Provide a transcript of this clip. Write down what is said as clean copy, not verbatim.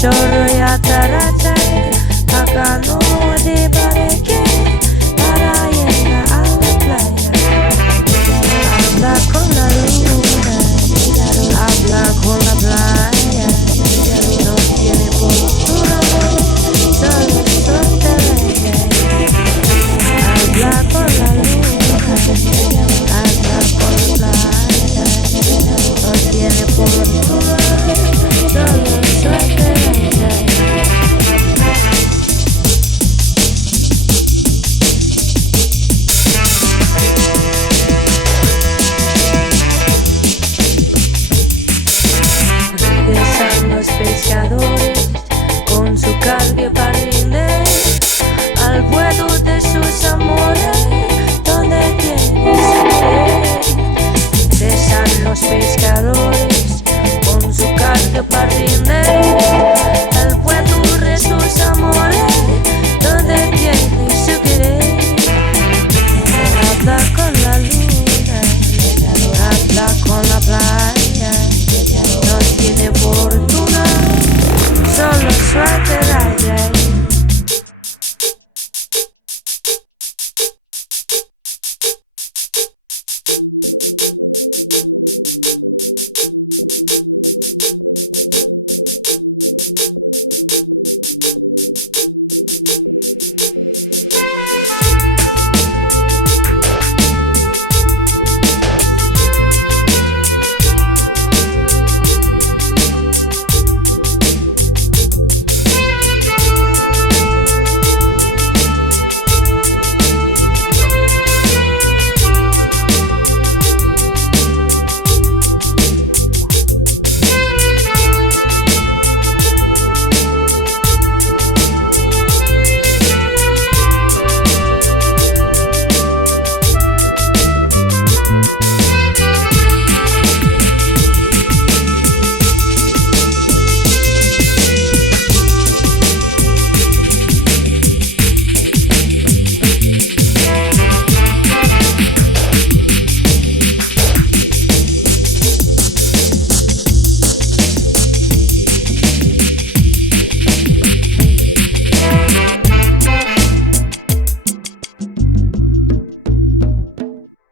chorro y ataracha, acá no de pareque para llegar a la playa. Habla con la luna, habla con la playa, no tiene postura, solo solterete. Habla con la luna, habla con la playa, no tiene postura, solo solterete. Los pescadores con su carga para brindar al puerto de sus amores, donde tiene su fe. Besan los pescadores con su carga para brindar